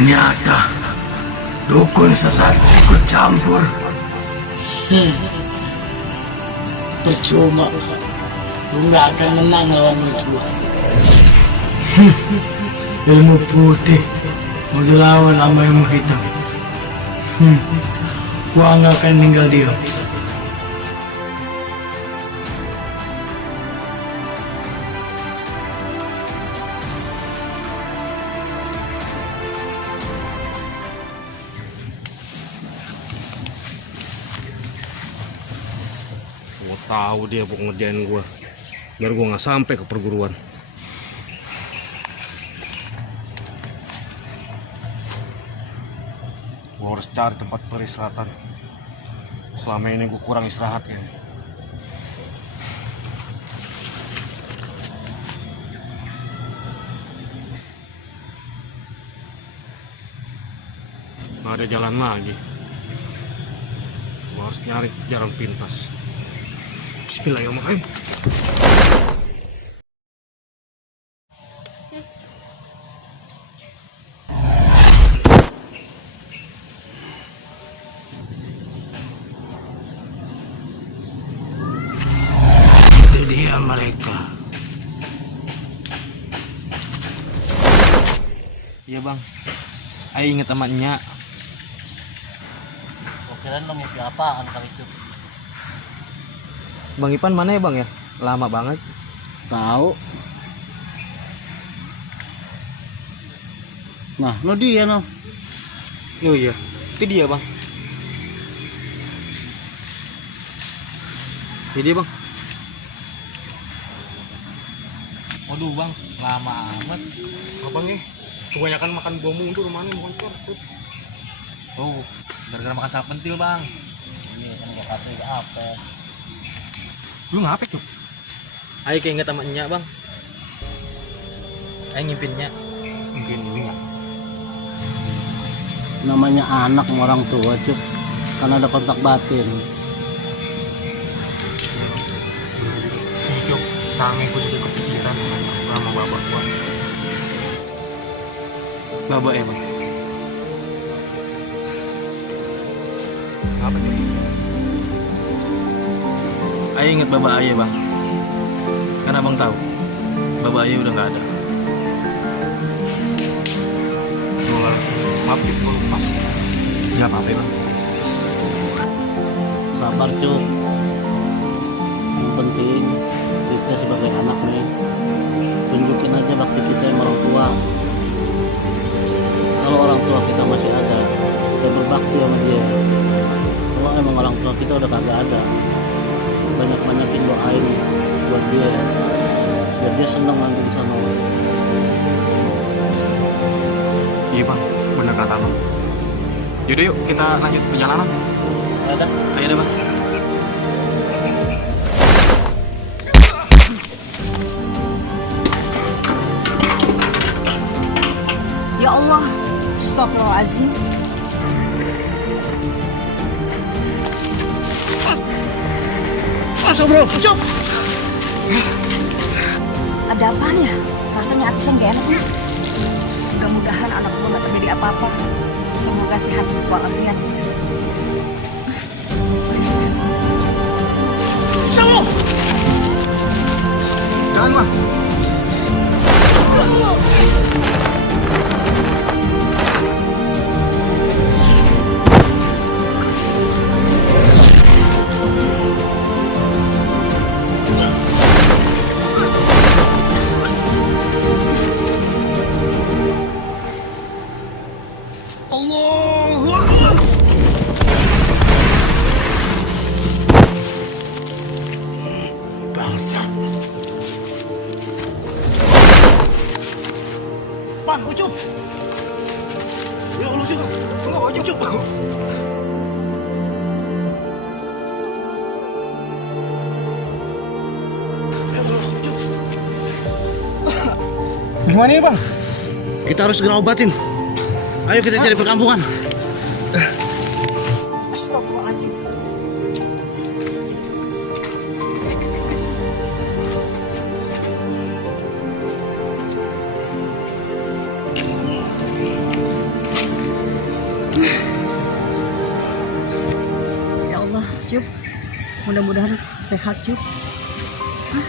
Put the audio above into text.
Ternyata dukun sesat ikut campur. Percuma. Lu nggak akan menang lawan gua. Ilmu putih mau dilawan sama ilmu hitam. Gua nggak akan tinggal diam. Gua tahu dia mau ngerjain gua biar gua nggak sampai ke perguruan. Gua harus cari tempat peristirahatan. Selama ini gua kurang istirahat ya. Nggak ada jalan lagi. Gua harus nyari jalan pintas. Bismillahirrahmanirrahim. Itu dia mereka. Iya bang, ayo inget sama Nya. Kira lo mimpi apaan kali itu? Bang Ipan mana ya bang ya? Lama banget. Tahu. Nah, lo dia no. Oh iya, itu dia bang. Jadi bang. Waduh bang, lama amat. Abang nih, kebanyakan makan buah mundur mana bukan tuh. Oh, gara-gara makan salak pentil bang. Ini kan gak kata apa. Lu ngapek tuh? Ayo keinget sama Nya bang. Ayo ngimpin Nya. Mungkin ini ya. Namanya anak sama orang tua cuk, karena ada kontak batin. Hijau, sange gue juga kepikiran sama bapak gua. Babak ya bang. Apa tuh? Ayo inget babak ayah bang. Karena bang tahu, babak ayah udah nggak ada. Maaf gue lupa. Gak apa-apa bang. Sabar cuk. Yang penting kita sebagai anak nih tunjukin aja bakti kita sama orang tua. Kalau orang tua kita masih ada, kita berbakti sama dia. Kalau emang orang tua kita udah kagak ada, banyak-banyakin doain buat dia, biar dia seneng nanti di sana. Iya bang, bener kata bang. Yaudah yuk kita lanjut perjalanan. Ada. Ayo deh bang. Ya Allah, astagfirullahaladzim. Masuk bro, cop. Ada apa ya? Rasanya hati saya gak enak nih. Mudah-mudahan anak gue gak terjadi apa-apa. Semoga sehat walafiat. Bisa. Sama. Jalan bang. Allahu Akbar. Bangsat. Pan, ucup. Ya Allah sih. Enggak ucup. Ya Allah, ucup. Gimana ini, Bang? Kita harus segera obatin. Ayo kita cari perkampungan. Astagfirullahaladzim. Cup. Mudah-mudahan sehat, Cup. Ah,